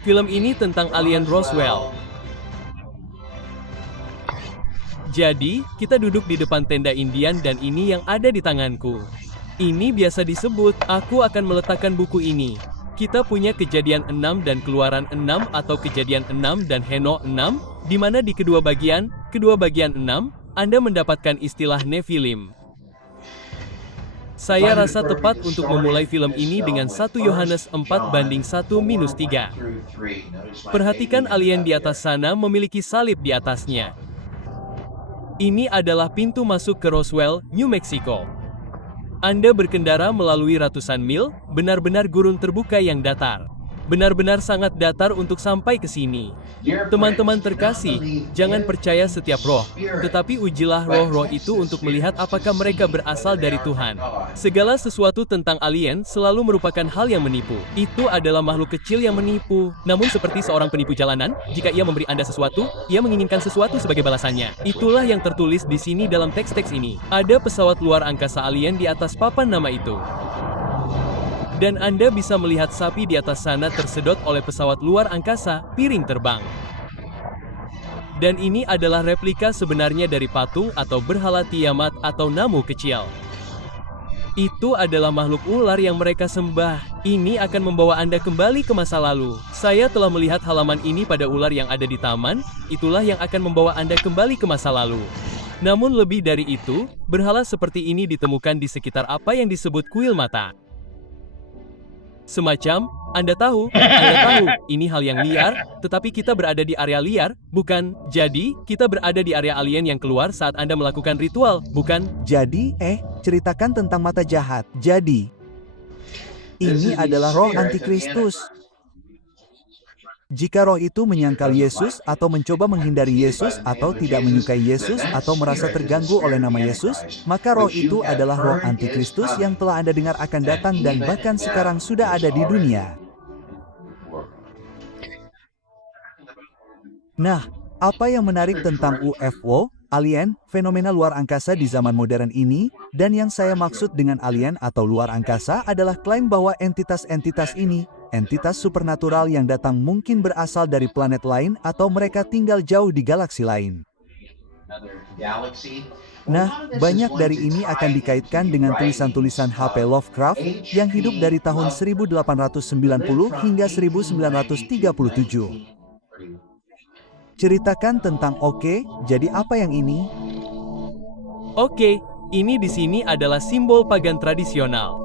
Film ini tentang alien Roswell. Jadi, kita duduk di depan tenda Indian dan ini yang ada di tanganku. Ini biasa disebut, aku akan meletakkan buku ini. Kita punya Kejadian 6 dan Keluaran 6 atau Kejadian 6 dan Henokh 6, di mana di kedua bagian 6, Anda mendapatkan istilah Nephilim. Saya rasa tepat untuk memulai film ini dengan 1 Yohanes 4:1-3. Perhatikan alien di atas sana memiliki salib di atasnya. Ini adalah pintu masuk ke Roswell, New Mexico. Anda berkendara melalui ratusan mil, benar-benar gurun terbuka yang datar. Benar-benar sangat datar untuk sampai ke sini. Teman-teman terkasih, jangan percaya setiap roh, tetapi ujilah roh-roh itu untuk melihat apakah mereka berasal dari Tuhan. Segala sesuatu tentang alien selalu merupakan hal yang menipu. Itu adalah makhluk kecil yang menipu. Namun seperti seorang penipu jalanan, jika ia memberi Anda sesuatu, ia menginginkan sesuatu sebagai balasannya. Itulah yang tertulis di sini dalam teks-teks ini. Ada pesawat luar angkasa alien di atas papan nama itu. Dan Anda bisa melihat sapi di atas sana tersedot oleh pesawat luar angkasa, piring terbang. Dan ini adalah replika sebenarnya dari patung atau berhala Tiamat atau Namu kecil. Itu adalah makhluk ular yang mereka sembah. Ini akan membawa Anda kembali ke masa lalu. Saya telah melihat halaman ini pada ular yang ada di taman, itulah yang akan membawa Anda kembali ke masa lalu. Namun lebih dari itu, berhala seperti ini ditemukan di sekitar apa yang disebut kuil mata. Semacam, Anda tahu, ini hal yang liar, tetapi kita berada di area liar, bukan? Jadi, kita berada di area alien yang keluar saat Anda melakukan ritual, bukan? Jadi, ceritakan tentang mata jahat. Jadi, ini adalah roh antikristus. Jika roh itu menyangkal Yesus atau mencoba menghindari Yesus atau tidak menyukai Yesus atau merasa terganggu oleh nama Yesus, maka roh itu adalah roh antikristus yang telah Anda dengar akan datang dan bahkan sekarang sudah ada di dunia. Nah, apa yang menarik tentang UFO, alien, fenomena luar angkasa di zaman modern ini, dan yang saya maksud dengan alien atau luar angkasa adalah klaim bahwa entitas-entitas ini, entitas supernatural yang datang mungkin berasal dari planet lain atau mereka tinggal jauh di galaksi lain. Nah, banyak dari ini akan dikaitkan dengan tulisan-tulisan H.P. Lovecraft yang hidup dari tahun 1890 hingga 1937. Ceritakan tentang jadi apa yang ini? Ini di sini adalah simbol pagan tradisional.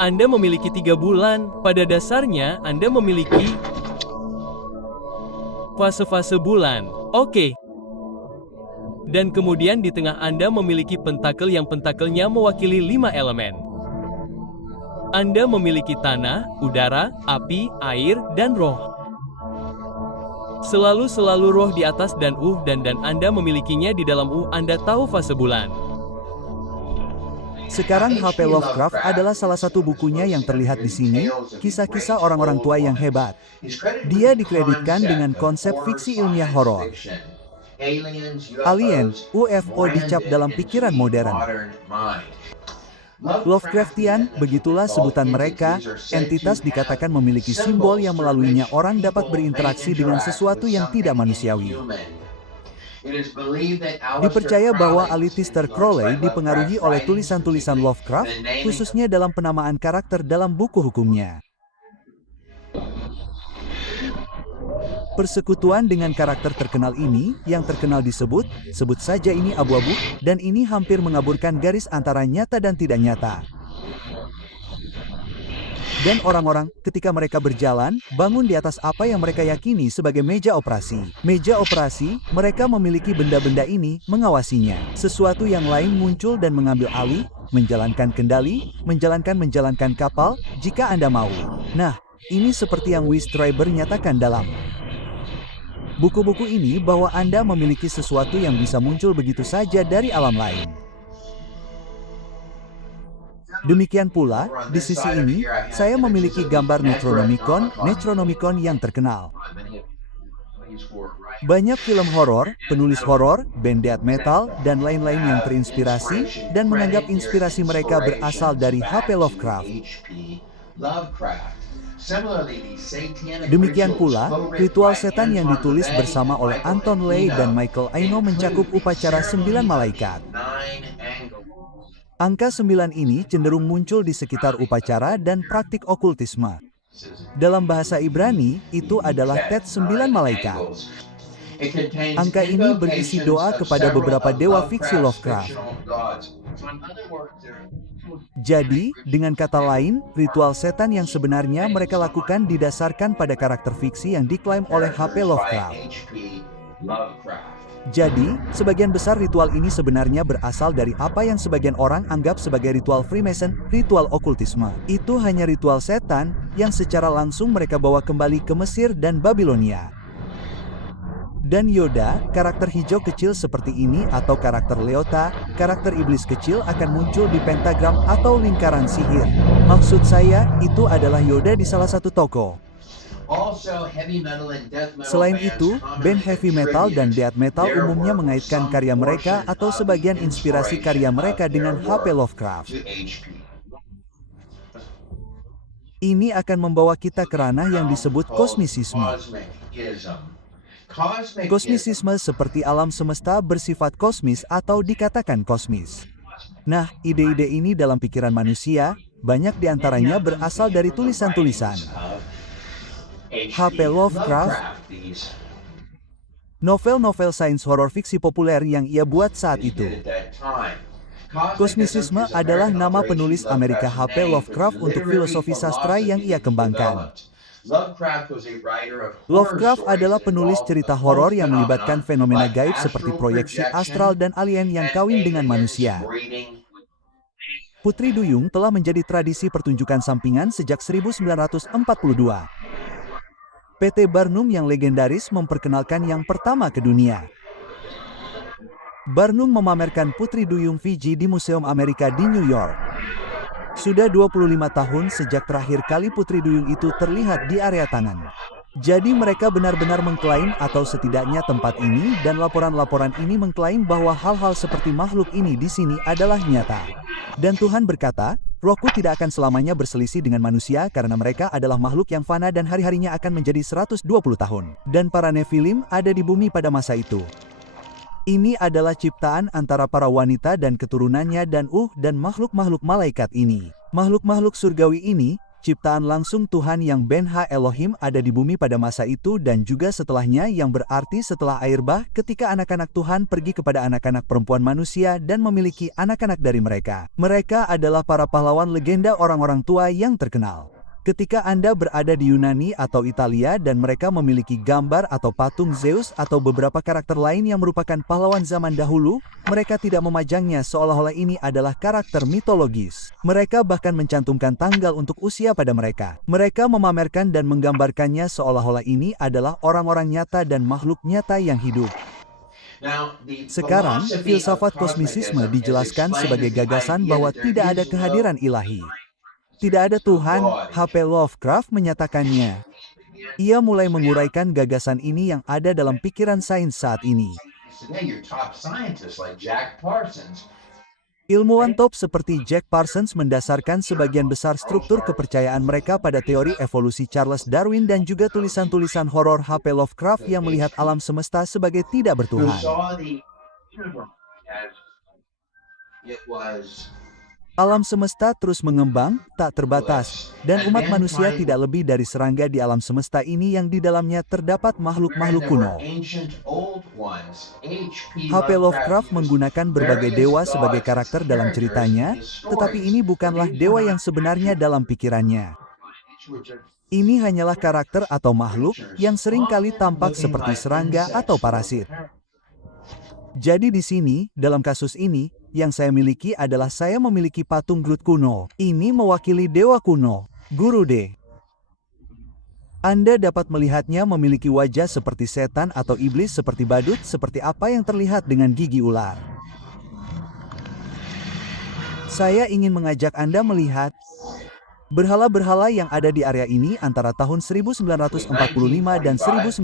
Anda memiliki 3 bulan. Pada dasarnya, Anda memiliki fase-fase bulan. Dan kemudian di tengah Anda memiliki pentakel yang pentakelnya mewakili 5 elemen. Anda memiliki tanah, udara, api, air, dan roh. Selalu roh di atas dan Anda memilikinya di dalam Anda tahu fase bulan. Sekarang H.P. Lovecraft adalah salah satu bukunya yang terlihat di sini, kisah-kisah orang-orang tua yang hebat. Dia dikreditkan dengan konsep fiksi ilmiah horor. Alien, UFO dicap dalam pikiran modern. Lovecraftian, begitulah sebutan mereka, entitas dikatakan memiliki simbol yang melaluinya orang dapat berinteraksi dengan sesuatu yang tidak manusiawi. Dipercaya bahwa Aleister Crowley dipengaruhi oleh tulisan-tulisan Lovecraft, khususnya dalam penamaan karakter dalam buku hukumnya. Persekutuan dengan karakter terkenal ini, yang terkenal sebut saja ini abu-abu, dan ini hampir mengaburkan garis antara nyata dan tidak nyata. Dan orang-orang, ketika mereka berjalan, bangun di atas apa yang mereka yakini sebagai meja operasi. Meja operasi, mereka memiliki benda-benda ini, mengawasinya. Sesuatu yang lain muncul dan mengambil alih, menjalankan kendali, menjalankan kapal, jika Anda mau. Nah, ini seperti yang Wistraiber nyatakan dalam buku-buku ini bahwa Anda memiliki sesuatu yang bisa muncul begitu saja dari alam lain. Demikian pula, di sisi ini, saya memiliki gambar Necronomicon yang terkenal. Banyak film horor, penulis horor, band death metal, dan lain-lain yang terinspirasi, dan menganggap inspirasi mereka berasal dari H.P. Lovecraft. Demikian pula, ritual setan yang ditulis bersama oleh Anton LaVey dan Michael Aino mencakup upacara 9 malaikat. Angka 9 ini cenderung muncul di sekitar upacara dan praktik okultisme. Dalam bahasa Ibrani, itu adalah Tet 9 malaikat. Angka ini berisi doa kepada beberapa dewa fiksi Lovecraft. Jadi, dengan kata lain, ritual setan yang sebenarnya mereka lakukan didasarkan pada karakter fiksi yang diklaim oleh H.P. Lovecraft. Jadi, sebagian besar ritual ini sebenarnya berasal dari apa yang sebagian orang anggap sebagai ritual Freemason, ritual okultisme. Itu hanya ritual setan, yang secara langsung mereka bawa kembali ke Mesir dan Babilonia. Dan Yoda, karakter hijau kecil seperti ini atau karakter Leota, karakter iblis kecil akan muncul di pentagram atau lingkaran sihir. Maksud saya, itu adalah Yoda di salah satu toko. Selain itu, band heavy metal dan death metal umumnya mengaitkan karya mereka atau sebagian inspirasi karya mereka dengan H.P. Lovecraft. Ini akan membawa kita ke ranah yang disebut kosmisisme. Kosmisisme seperti alam semesta bersifat kosmis atau dikatakan kosmis. Nah, ide-ide ini dalam pikiran manusia, banyak diantaranya berasal dari tulisan-tulisan H.P. Lovecraft, novel-novel sains horor fiksi populer yang ia buat saat itu. Kosmisisme adalah nama penulis Amerika H.P. Lovecraft untuk filosofi sastra yang ia kembangkan. Lovecraft adalah penulis cerita horor yang melibatkan fenomena gaib seperti proyeksi astral dan alien yang kawin dengan manusia. Putri Duyung telah menjadi tradisi pertunjukan sampingan sejak 1942. PT Barnum yang legendaris memperkenalkan yang pertama ke dunia. Barnum memamerkan Putri Duyung Fiji di Museum Amerika di New York. Sudah 25 tahun sejak terakhir kali Putri Duyung itu terlihat di area tangan. Jadi mereka benar-benar mengklaim atau setidaknya tempat ini dan laporan-laporan ini mengklaim bahwa hal-hal seperti makhluk ini di sini adalah nyata. Dan Tuhan berkata, Rohku tidak akan selamanya berselisih dengan manusia karena mereka adalah makhluk yang fana dan hari-harinya akan menjadi 120 tahun. Dan para Nephilim ada di bumi pada masa itu. Ini adalah ciptaan antara para wanita dan keturunannya dan makhluk-makhluk malaikat ini. Makhluk-makhluk surgawi ini, ciptaan langsung Tuhan yang Ben Ha Elohim ada di bumi pada masa itu dan juga setelahnya yang berarti setelah air bah ketika anak-anak Tuhan pergi kepada anak-anak perempuan manusia dan memiliki anak-anak dari mereka. Mereka adalah para pahlawan legenda orang-orang tua yang terkenal. Ketika Anda berada di Yunani atau Italia dan mereka memiliki gambar atau patung Zeus atau beberapa karakter lain yang merupakan pahlawan zaman dahulu, mereka tidak memajangnya seolah-olah ini adalah karakter mitologis. Mereka bahkan mencantumkan tanggal untuk usia pada mereka. Mereka memamerkan dan menggambarkannya seolah-olah ini adalah orang-orang nyata dan makhluk nyata yang hidup. Sekarang, filsafat kosmisisme dijelaskan sebagai gagasan bahwa tidak ada kehadiran ilahi. Tidak ada Tuhan, H.P. Lovecraft menyatakannya. Ia mulai menguraikan gagasan ini yang ada dalam pikiran sains saat ini. Ilmuwan top seperti Jack Parsons mendasarkan sebagian besar struktur kepercayaan mereka pada teori evolusi Charles Darwin dan juga tulisan-tulisan horor H.P. Lovecraft yang melihat alam semesta sebagai tidak bertuhan. Alam semesta terus mengembang, tak terbatas, dan umat manusia tidak lebih dari serangga di alam semesta ini yang di dalamnya terdapat makhluk-makhluk kuno. H.P. Lovecraft menggunakan berbagai dewa sebagai karakter dalam ceritanya, tetapi ini bukanlah dewa yang sebenarnya dalam pikirannya. Ini hanyalah karakter atau makhluk yang seringkali tampak seperti serangga atau parasit. Jadi di sini, dalam kasus ini, yang saya miliki adalah saya memiliki patung Groot kuno. Ini mewakili dewa kuno, Guru D. Anda dapat melihatnya memiliki wajah seperti setan atau iblis seperti badut seperti apa yang terlihat dengan gigi ular. Saya ingin mengajak Anda melihat berhala-berhala yang ada di area ini antara tahun 1945 dan 1946.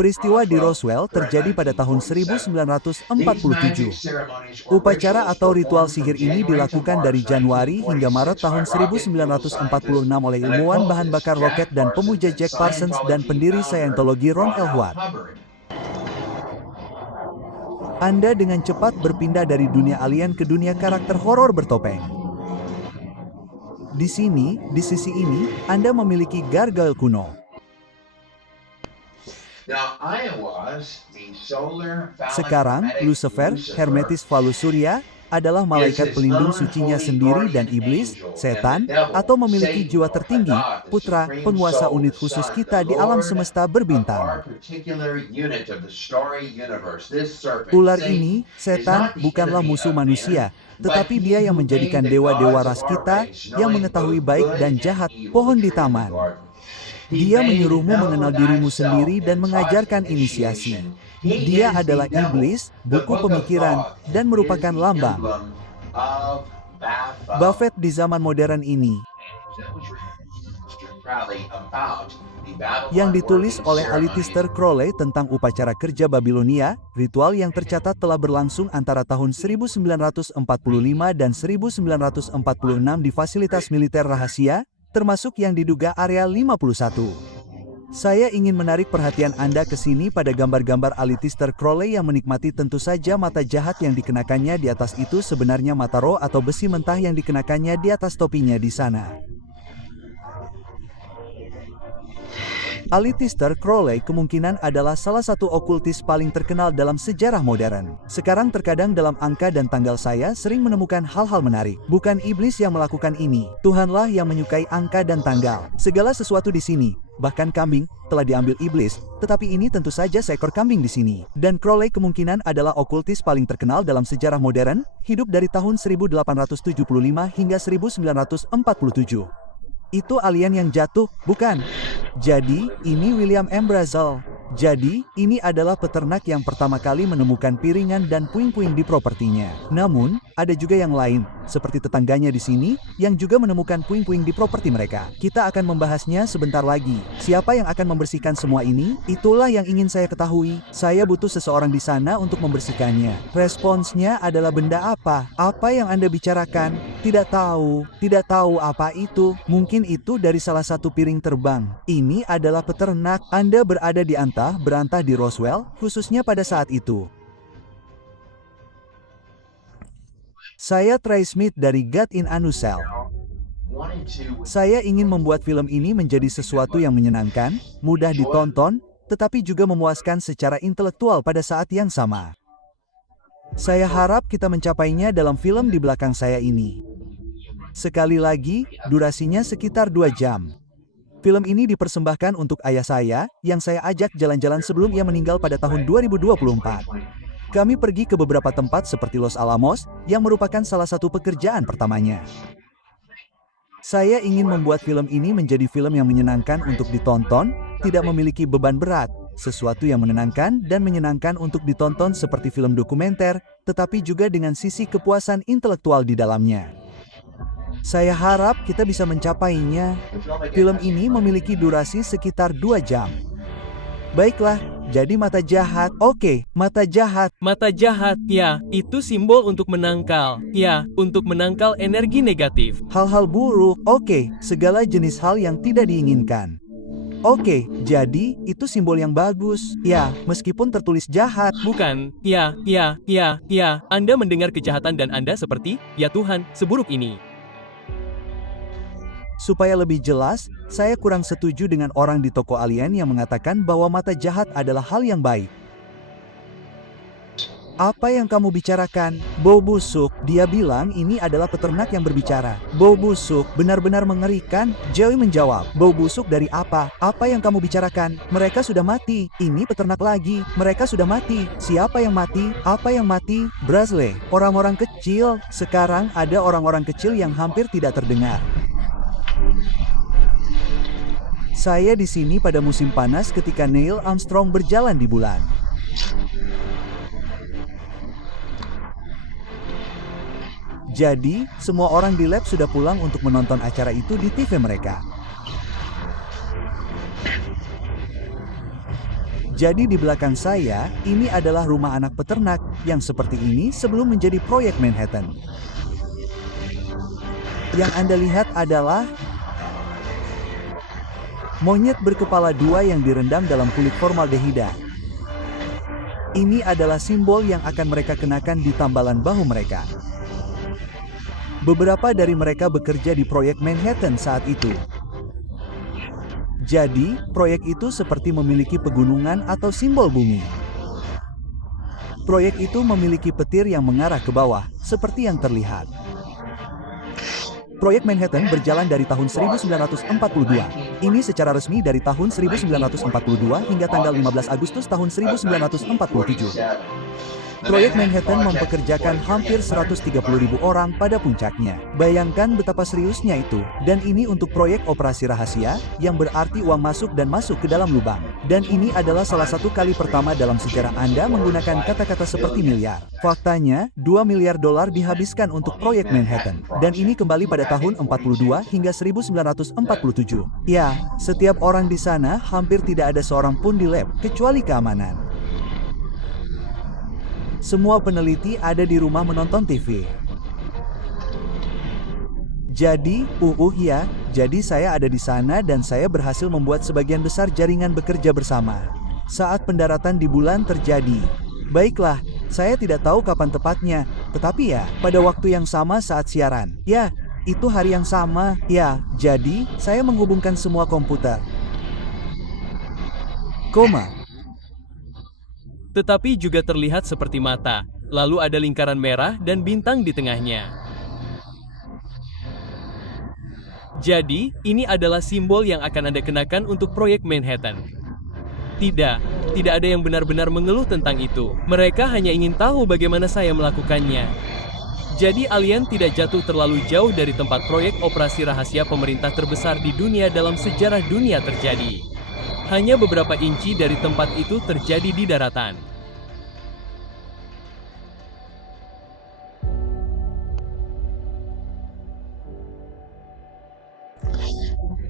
Peristiwa di Roswell terjadi pada tahun 1947. Upacara atau ritual sihir ini dilakukan dari Januari hingga Maret tahun 1946 oleh ilmuwan bahan bakar roket dan pemuja Jack Parsons dan pendiri Scientology Ron Elwart. Anda dengan cepat berpindah dari dunia alien ke dunia karakter horor bertopeng. Di sini, di sisi ini, Anda memiliki gargoyle kuno. Sekarang, Lucifer, Hermetis Valus Surya, adalah malaikat pelindung sucinya sendiri dan iblis, setan, atau memiliki jiwa tertinggi, putra, penguasa unit khusus kita di alam semesta berbintang. Ular ini, setan, bukanlah musuh manusia, tetapi dia yang menjadikan dewa-dewa ras kita, yang mengetahui baik dan jahat, pohon di taman. Dia menyuruhmu mengenal dirimu sendiri dan mengajarkan inisiasi. Dia adalah iblis, buku pemikiran, dan merupakan lambang. Buffett di zaman modern ini, yang ditulis oleh Aleister Crowley tentang upacara kerja Babilonia, ritual yang tercatat telah berlangsung antara tahun 1945 dan 1946 di fasilitas militer rahasia, termasuk yang diduga Area 51. Saya ingin menarik perhatian Anda ke sini pada gambar-gambar Aleister Crowley yang menikmati. Tentu saja mata jahat yang dikenakannya di atas itu sebenarnya mata roh atau besi mentah yang dikenakannya di atas topinya di sana. Aleister Crowley kemungkinan adalah salah satu okultis paling terkenal dalam sejarah modern. Sekarang terkadang dalam angka dan tanggal saya sering menemukan hal-hal menarik. Bukan iblis yang melakukan ini, Tuhanlah yang menyukai angka dan tanggal. Segala sesuatu di sini, bahkan kambing, telah diambil iblis, tetapi ini tentu saja seekor kambing di sini. Dan Crowley kemungkinan adalah okultis paling terkenal dalam sejarah modern, hidup dari tahun 1875 hingga 1947. Itu alien yang jatuh, bukan? Jadi, ini William M. Brazel. Jadi, ini adalah peternak yang pertama kali menemukan piringan dan puing-puing di propertinya. Namun, ada juga yang lain, seperti tetangganya di sini, yang juga menemukan puing-puing di properti mereka. Kita akan membahasnya sebentar lagi. Siapa yang akan membersihkan semua ini? Itulah yang ingin saya ketahui. Saya butuh seseorang di sana untuk membersihkannya. Responsnya adalah benda apa? Apa yang Anda bicarakan? Tidak tahu apa itu. Mungkin itu dari salah satu piring terbang. Ini adalah peternak. Anda berada di berantah di Roswell, khususnya pada saat itu. Saya Trey Smith dari God in a Nutshell. Saya ingin membuat film ini menjadi sesuatu yang menyenangkan, mudah ditonton, tetapi juga memuaskan secara intelektual pada saat yang sama. Saya harap kita mencapainya dalam film di belakang saya ini. Sekali lagi, durasinya sekitar 2 jam. Film ini dipersembahkan untuk ayah saya, yang saya ajak jalan-jalan sebelum ia meninggal pada tahun 2024. Kami pergi ke beberapa tempat seperti Los Alamos, yang merupakan salah satu pekerjaan pertamanya. Saya ingin membuat film ini menjadi film yang menyenangkan untuk ditonton, tidak memiliki beban berat, sesuatu yang menenangkan dan menyenangkan untuk ditonton seperti film dokumenter, tetapi juga dengan sisi kepuasan intelektual di dalamnya. Saya harap kita bisa mencapainya. Film ini memiliki durasi sekitar 2 jam. Baiklah, jadi mata jahat. Oke, mata jahat. Mata jahat, ya, itu simbol untuk menangkal. Ya, untuk menangkal energi negatif. Hal-hal buruk. Oke, segala jenis hal yang tidak diinginkan. Oke, jadi itu simbol yang bagus. Ya, meskipun tertulis jahat. Bukan, ya. Anda mendengar kejahatan dan Anda seperti, ya Tuhan, seburuk ini. Supaya lebih jelas, saya kurang setuju dengan orang di toko alien yang mengatakan bahwa mata jahat adalah hal yang baik. Apa yang kamu bicarakan? Bau busuk. Dia bilang ini adalah peternak yang berbicara. Bau busuk, benar-benar mengerikan. Joey menjawab, bau busuk dari apa? Apa yang kamu bicarakan? Mereka sudah mati. Ini peternak lagi. Mereka sudah mati. Siapa yang mati? Apa yang mati? Brazel. Orang-orang kecil. Sekarang ada orang-orang kecil yang hampir tidak terdengar. Saya di sini pada musim panas ketika Neil Armstrong berjalan di bulan. Jadi, semua orang di lab sudah pulang untuk menonton acara itu di TV mereka. Jadi di belakang saya, ini adalah rumah anak peternak yang seperti ini sebelum menjadi proyek Manhattan. Yang Anda lihat adalah monyet berkepala dua yang direndam dalam kulit formaldehida. Ini adalah simbol yang akan mereka kenakan di tambalan bahu mereka. Beberapa dari mereka bekerja di proyek Manhattan saat itu. Jadi, proyek itu seperti memiliki pegunungan atau simbol bumi. Proyek itu memiliki petir yang mengarah ke bawah, seperti yang terlihat. Proyek Manhattan berjalan dari tahun 1942. Ini secara resmi dari tahun 1942 hingga tanggal 15 Agustus tahun 1947. Proyek Manhattan mempekerjakan hampir 130.000 orang pada puncaknya. Bayangkan betapa seriusnya itu. Dan ini untuk proyek operasi rahasia, yang berarti uang masuk dan masuk ke dalam lubang. Dan ini adalah salah satu kali pertama dalam sejarah Anda menggunakan kata-kata seperti miliar. Faktanya, 2 miliar dolar dihabiskan untuk proyek Manhattan. Dan ini kembali pada tahun 42 hingga 1947. Ya, setiap orang di sana hampir tidak ada seorang pun di lab, kecuali keamanan. Semua peneliti ada di rumah menonton TV. Jadi, ya, jadi saya ada di sana dan saya berhasil membuat sebagian besar jaringan bekerja bersama. Saat pendaratan di bulan terjadi. Baiklah, saya tidak tahu kapan tepatnya, tetapi ya, pada waktu yang sama saat siaran. Ya, itu hari yang sama. Ya, jadi, saya menghubungkan semua komputer. Tetapi juga terlihat seperti mata, lalu ada lingkaran merah dan bintang di tengahnya. Jadi, ini adalah simbol yang akan Anda kenakan untuk proyek Manhattan. Tidak ada yang benar-benar mengeluh tentang itu. Mereka hanya ingin tahu bagaimana saya melakukannya. Jadi alien tidak jatuh terlalu jauh dari tempat proyek operasi rahasia pemerintah terbesar di dunia dalam sejarah dunia terjadi. Hanya beberapa inci dari tempat itu terjadi di daratan.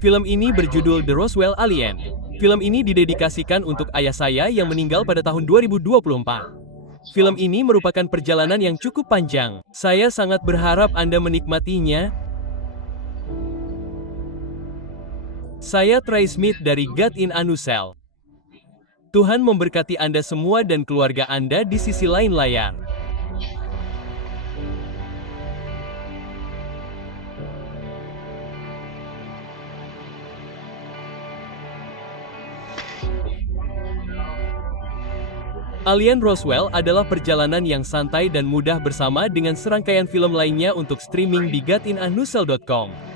Film ini berjudul The Roswell Alien. Film ini didedikasikan untuk ayah saya yang meninggal pada tahun 2024. Film ini merupakan perjalanan yang cukup panjang. Saya sangat berharap Anda menikmatinya. Saya Trey Smith dari God in a Nutshell. Tuhan memberkati Anda semua dan keluarga Anda di sisi lain layar. Alien Roswell adalah perjalanan yang santai dan mudah bersama dengan serangkaian film lainnya untuk streaming di godinanutshell.com.